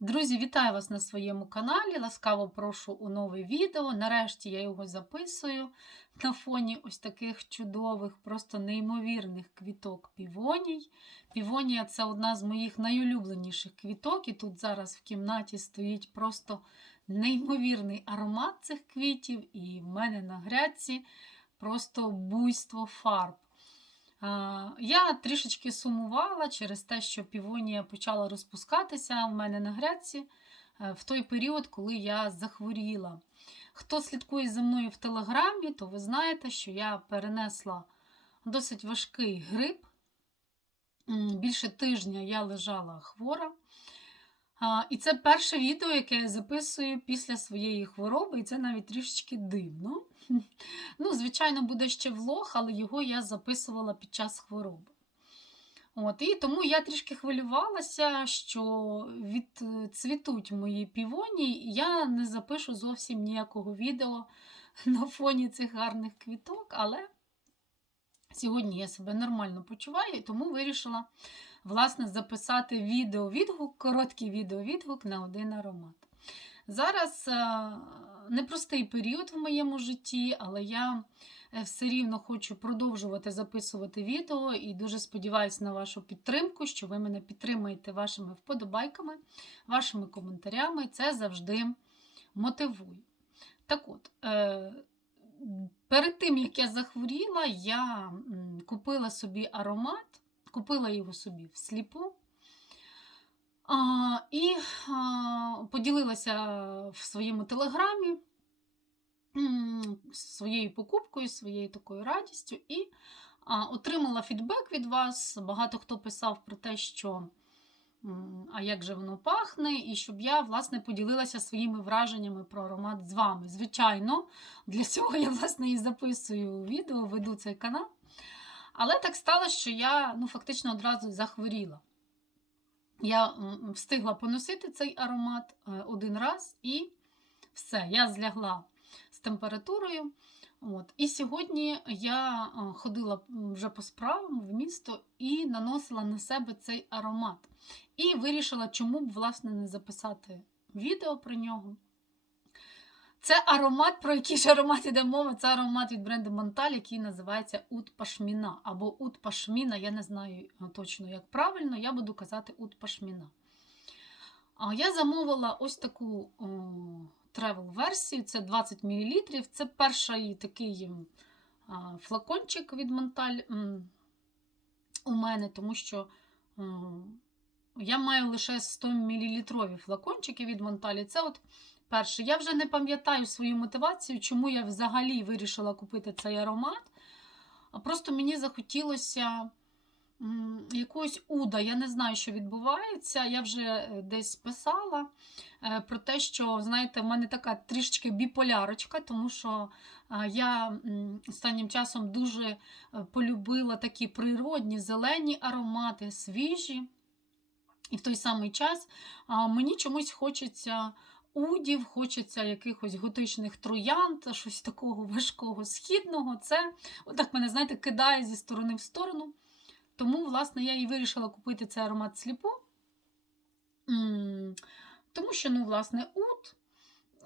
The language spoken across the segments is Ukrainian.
Друзі, вітаю вас на своєму каналі. Ласкаво прошу у нове відео. Нарешті я його записую на фоні ось таких чудових, просто неймовірних квіток півоній. Півонія це одна з моїх найулюбленіших квіток, і тут зараз в кімнаті стоїть просто неймовірний аромат цих квітів, і в мене на грядці просто буйство фарб. Я трішечки сумувала через те, що півонія почала розпускатися в мене на грядці е, в той період, коли я захворіла. Хто слідкує за мною в телеграмі, то ви знаєте, що я перенесла досить важкий грип. Більше тижня я лежала хвора. І це перше відео, яке я записую після своєї хвороби, і це навіть трішечки дивно. Ну, звичайно, буде ще влог, але його я записувала під час хвороби. От, І тому я трішки хвилювалася, що відцвітуть мої півоні, і я не запишу зовсім ніякого відео на фоні цих гарних квіток, але сьогодні я себе нормально почуваю, і тому вирішила власне, записати відео-відгук, короткий відео-відгук на один аромат. Зараз е, непростий період в моєму житті, але я е, все рівно хочу продовжувати записувати відео і дуже сподіваюся на вашу підтримку, що ви мене підтримаєте вашими вподобайками, вашими коментарями. Це завжди мотивує. Так от, е, перед тим, як я захворіла, я купила собі аромат, купила його собі всліпу. А, І а, поділилася в своєму телеграмі своєю покупкою, своєю такою радістю, і а, отримала фідбек від вас. Багато хто писав про те, що а як же воно пахне, і щоб я, власне, поділилася своїми враженнями про аромат з вами. Звичайно, для цього я, власне, і записую відео, веду цей канал. Але так сталося, що я ну, фактично одразу захворіла. Я встигла поносити цей аромат е, один раз і все, я злягла з температурою. От. І сьогодні я е, ходила вже по справам в місто і наносила на себе цей аромат. І вирішила, чому б, власне, не записати відео про нього. Це аромат, про який ж аромат іде мова, це аромат від бренду Монталь, який називається Ут Пашміна або Ут Пашміна. Я не знаю точно, як правильно, я буду казати Ут Пашміна. Я замовила ось таку тревел-версію, це 20 мл. Це перший такий флакончик від Монталь у мене, тому що я маю лише 100 мл флакончики від Монталі. Це от перше. Я вже не пам'ятаю свою мотивацію, чому я взагалі вирішила купити цей аромат. Просто мені захотілося якогось уда. Я не знаю, що відбувається. Я вже е, десь писала е, про те, що, знаєте, в мене така трішечки біполярочка, тому що я останнім часом дуже е, полюбила такі природні зелені аромати, свіжі. І в той самий час мені чомусь хочеться удів, хочеться якихось готичних троянд, щось такого важкого східного. Це отак мене, знаєте, кидає зі сторони в сторону. Тому, власне, я і вирішила купити цей аромат сліпу. Тому що, ну, власне, ут.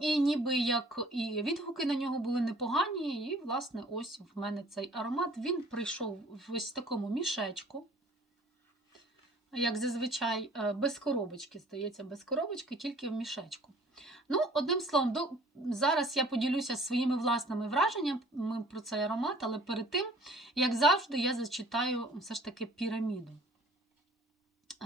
І ніби як і відгуки на нього були непогані. І, власне, ось в мене цей аромат. Він прийшов в ось такому мішечку як зазвичай, е, без коробочки, здається, без коробочки, тільки в мішечку. Ну, одним словом, до... зараз я поділюся своїми власними враженнями про цей аромат, але перед тим, як завжди, я зачитаю все ж таки піраміду.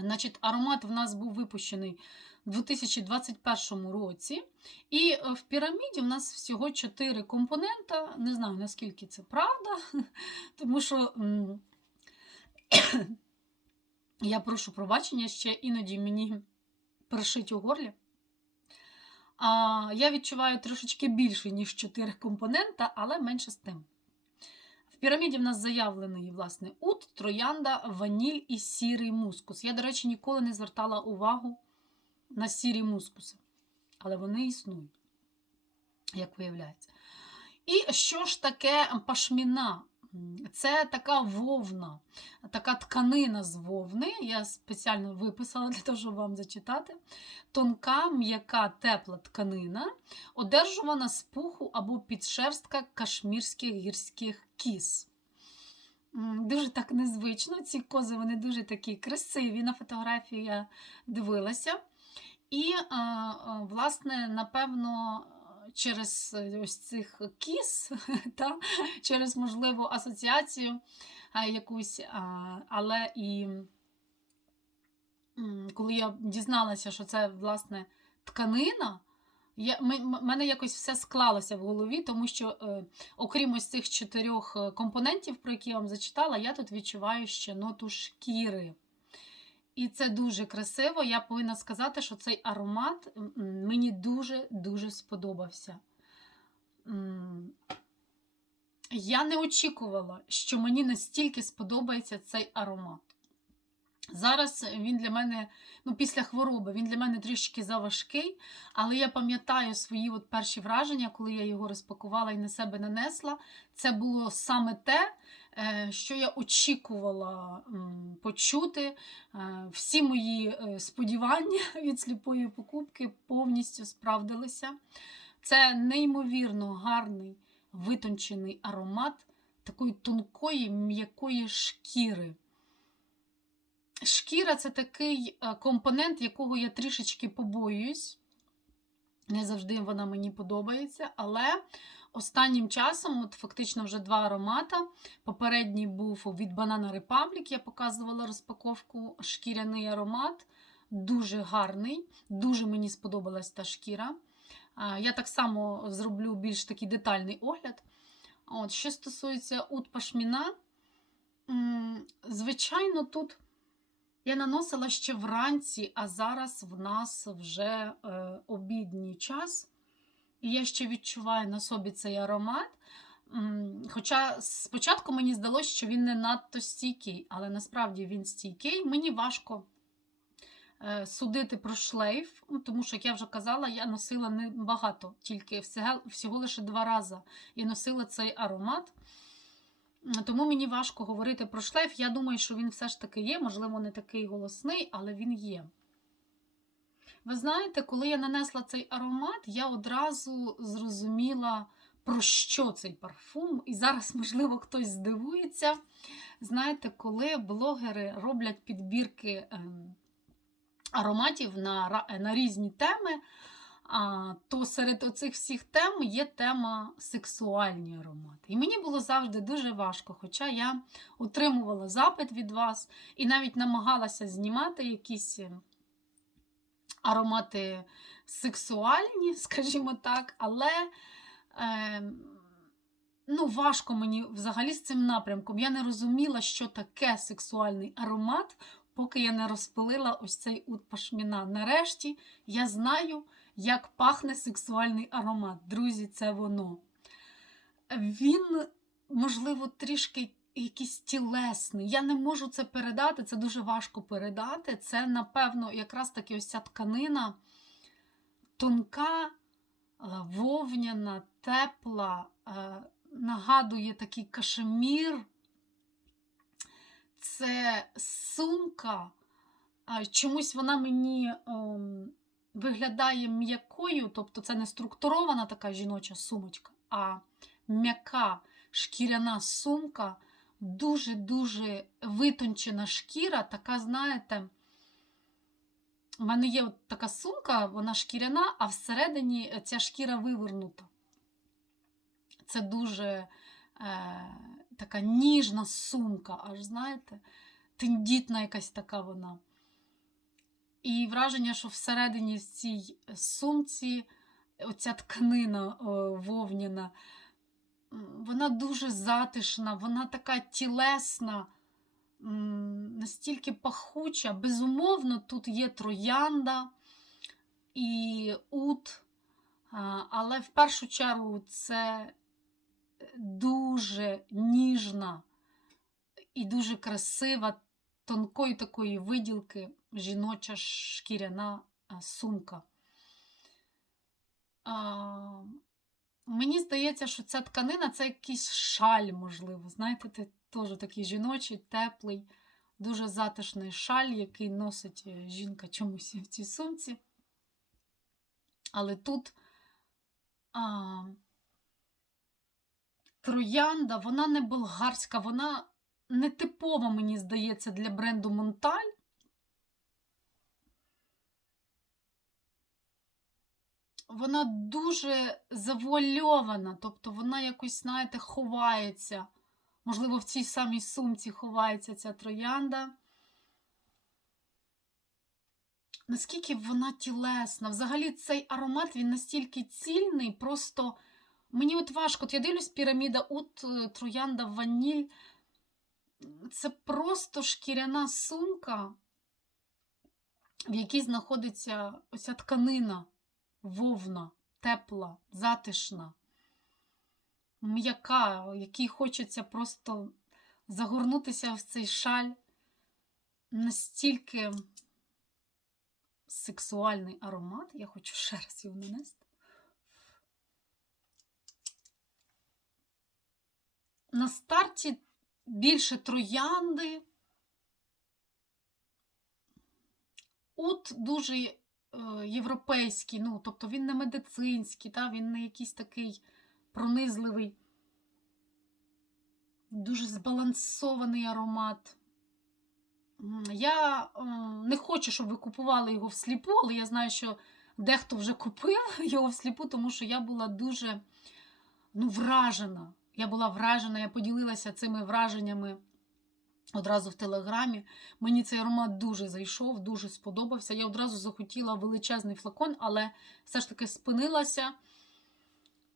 Значить, Аромат в нас був випущений у 2021 році. І е, в піраміді в нас всього 4 компонента. Не знаю, наскільки це правда, тому що. Я прошу пробачення ще іноді мені першить у горлі. Я відчуваю трошечки більше, ніж 4 компонента, але менше з тим. В піраміді в нас заявлений, власне, ут, троянда, ваніль і сірий мускус. Я, до речі, ніколи не звертала увагу на сірі мускуси, але вони існують, як виявляється. І що ж таке пашміна? Це така вовна, така тканина з вовни. Я спеціально виписала для того, щоб вам зачитати. Тонка, м'яка, тепла тканина, одержувана з пуху або підшерстка кашмірських гірських кіз. Дуже так незвично. Ці кози вони дуже такі красиві. На фотографії я дивилася. І, власне, напевно, через е, ось цих кіз, та, через, можливо, асоціацію якусь, але і коли я дізналася, що це, власне, тканина, я, мене якось все склалося в голові, тому що, е, окрім ось цих чотирьох е, компонентів, про які я вам зачитала, я тут відчуваю ще ноту шкіри. І це дуже красиво. Я повинна сказати, що цей аромат мені дуже-дуже сподобався. Я не очікувала, що мені настільки сподобається цей аромат. Зараз він для мене, ну, після хвороби, він для мене трішки заважкий, але я пам'ятаю свої от перші враження, коли я його розпакувала і на себе нанесла. Це було саме те, що я очікувала почути. Е, Всі мої е, сподівання від сліпої покупки повністю справдилися. Це неймовірно гарний витончений аромат такої тонкої м'якої шкіри. Шкіра це такий е, компонент, якого я трішечки побоююсь. Не завжди вона мені подобається, але останнім часом, от фактично вже два аромата. Попередній був від Banana Republic, я показувала розпаковку шкіряний аромат. Дуже гарний, дуже мені сподобалась та шкіра. Я так само зроблю більш такий детальний огляд. От, Що стосується ут пашміна, звичайно, тут я наносила ще вранці, а зараз в нас вже е, обідній час. І я ще відчуваю на собі цей аромат. Хоча спочатку мені здалося, що він не надто стійкий, але насправді він стійкий. Мені важко е, судити про шлейф, ну, тому що, як я вже казала, я носила не багато, тільки всього, лише два рази я носила цей аромат. Тому мені важко говорити про шлейф. Я думаю, що він все ж таки є, можливо, не такий голосний, але він є. Ви знаєте, коли я нанесла цей аромат, я одразу зрозуміла, про що цей парфум. І зараз, можливо, хтось здивується. Знаєте, коли блогери роблять підбірки ем, ароматів на, на різні теми, то серед оцих всіх тем є тема сексуальні аромати. І мені було завжди дуже важко, хоча я отримувала запит від вас і навіть намагалася знімати якісь е, аромати сексуальні, скажімо так, але е, ну, важко мені взагалі з цим напрямком. Я не розуміла, що таке сексуальний аромат, поки я не розпилила ось цей ут пашміна. Нарешті я знаю, як пахне сексуальний аромат. Друзі, це воно. Він, можливо, трішки якийсь тілесний. Я не можу це передати, це дуже важко передати. Це, напевно, якраз таки ось ця тканина тонка, е, вовняна, тепла, е, нагадує такий кашемір. Це сумка. Чомусь вона мені ем, виглядає м'якою, тобто це не структурована така жіноча сумочка, а м'яка шкіряна сумка, дуже-дуже витончена шкіра, така, знаєте, у мене є от така сумка, вона шкіряна, а всередині ця шкіра вивернута. Це дуже е, така ніжна сумка, аж знаєте, тендітна якась така вона. І враження, що всередині в цій сумці оця тканина вовняна, вона дуже затишна, вона така тілесна, настільки пахуча. Безумовно, тут є троянда і ут, але в першу чергу це дуже ніжна і дуже красива, тонкої такої виділки жіноча шкіряна сумка. А, Мені здається, що ця тканина це якийсь шаль, можливо. Знаєте, це теж такий жіночий, теплий, дуже затишний шаль, який носить е, жінка чомусь в цій сумці. Але тут а, троянда, вона не болгарська, вона не типова, мені здається, для бренду Монталь. Вона дуже завуальована, тобто вона якось, знаєте, ховається. Можливо, в цій самій сумці ховається ця троянда. Наскільки вона тілесна? Взагалі, цей аромат він настільки цільний, просто мені от важко. От я дивлюсь піраміда от е, троянда ваніль. Це просто шкіряна сумка, в якій знаходиться оця тканина, вовна, тепла, затишна, м'яка, якій хочеться просто загорнутися в цей шаль. Настільки сексуальний аромат. Я хочу ще раз його нанести. На старті більше троянди. Ут дуже е, європейський, ну, тобто він не медицинський, та, він не якийсь такий пронизливий, дуже збалансований аромат. Я е, не хочу, щоб ви купували його всліпу, але я знаю, що дехто вже купив його всліпу, тому що я була дуже ну, вражена. Я була вражена, я поділилася цими враженнями одразу в телеграмі. Мені цей аромат дуже зайшов, дуже сподобався. Я одразу захотіла величезний флакон, але все ж таки спинилася.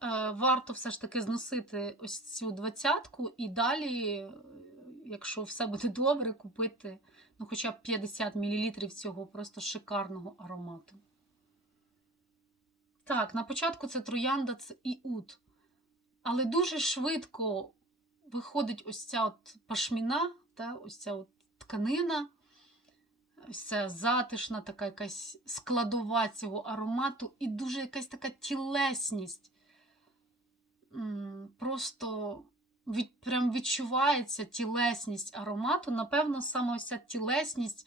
Е, Варто все ж таки зносити ось цю двадцятку і далі, якщо все буде добре, купити ну, хоча б 50 мл цього просто шикарного аромату. Так, на початку це троянда це ут. Але дуже швидко виходить ось ця от пашміна, та, ось ця от тканина, ось ця затишна така якась складова цього аромату, і дуже якась така тілесність. Просто від, прям відчувається тілесність аромату. Напевно, саме ось ця тілесність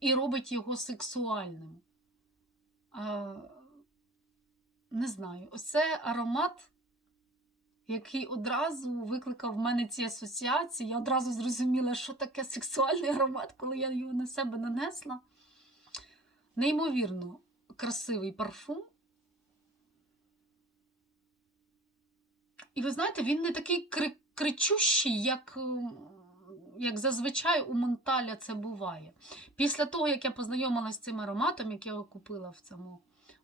і робить його сексуальним. А, не знаю, оце аромат, який одразу викликав в мене ці асоціації. Я одразу зрозуміла, що таке сексуальний аромат, коли я його на себе нанесла. Неймовірно красивий парфум. І ви знаєте, він не такий кри- кричущий, як, як зазвичай у Монталя це буває. Після того, як я познайомилася з цим ароматом, який я купила в цьому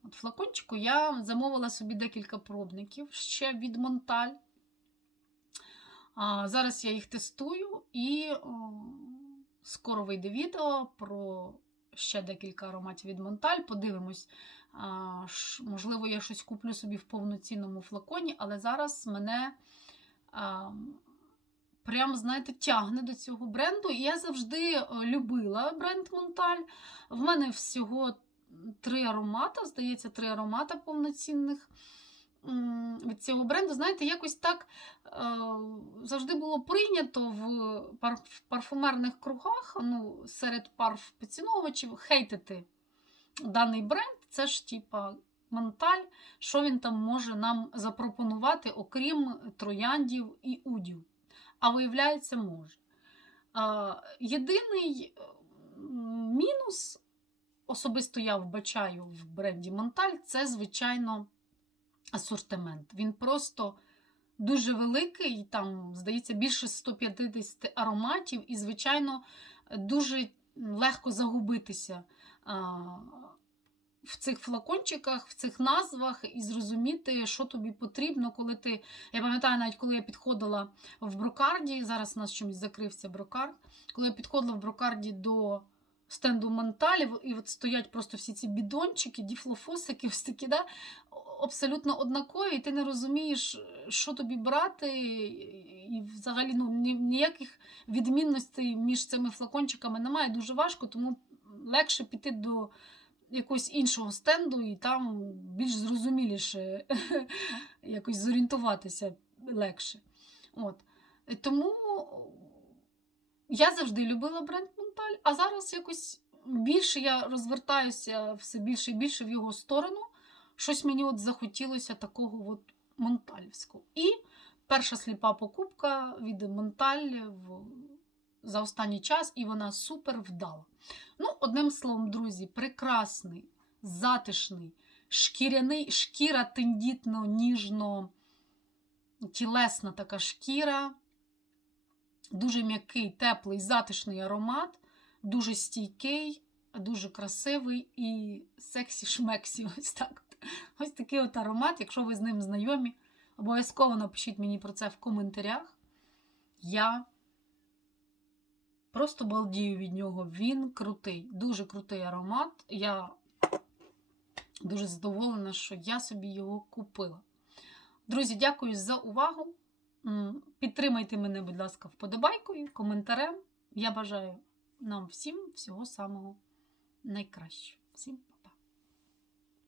от флакончику, я замовила собі декілька пробників ще від Монталь. А, зараз я їх тестую і о, скоро вийде відео про ще декілька ароматів від Монталь. Подивимось. А, ш- можливо, я щось куплю собі в повноцінному флаконі, але зараз мене а, прям, знаєте, тягне до цього бренду. І я завжди е, любила бренд Монталь. В мене всього три аромата, здається, три аромата повноцінних від цього бренду. Знаєте, якось так е, завжди було прийнято в пар- парфумерних кругах, ну, серед парф-поціновувачів хейтити даний бренд. Це ж типа Монталь, що він там може нам запропонувати, окрім трояндів і удів. А виявляється, може. Єдиний мінус, особисто я вбачаю в бренді Монталь, це, звичайно, асортимент. Він просто дуже великий, там, здається, більше 150 ароматів, і, звичайно, дуже легко загубитися в цих флакончиках, в цих назвах і зрозуміти, що тобі потрібно, коли ти. Я пам'ятаю, навіть коли я підходила в брокарді, зараз у нас чомусь закрився брокард, коли я підходила в брокарді до стенду Монталів, і от стоять просто всі ці бідончики, діфлофосики, ось такі, да? абсолютно однакові, і ти не розумієш, що тобі брати, і взагалі ну, ніяких відмінностей між цими флакончиками немає. Дуже важко, тому легше піти до якогось іншого стенду, і там більш зрозуміліше якось зорієнтуватися легше. От. Тому я завжди любила бренд Монталь, а зараз якось більше я розвертаюся все більше і більше в його сторону. Щось мені от захотілося такого от монталівського. І перша сліпа покупка від Монталь в... за останній час, і вона супер вдала. Ну, одним словом, друзі, прекрасний, затишний, шкіряний, шкіра тендітно, ніжно, тілесна така шкіра, дуже м'який, теплий, затишний аромат, дуже стійкий, дуже красивий і сексі-шмексі. Ось так. Ось такий от аромат, якщо ви з ним знайомі, обов'язково напишіть мені про це в коментарях. Я просто балдію від нього. Він крутий, дуже крутий аромат. Я дуже задоволена, що я собі його купила. Друзі, дякую за увагу. Підтримайте мене, будь ласка, вподобайкою, коментарем. Я бажаю нам всім всього самого найкращого. Всім!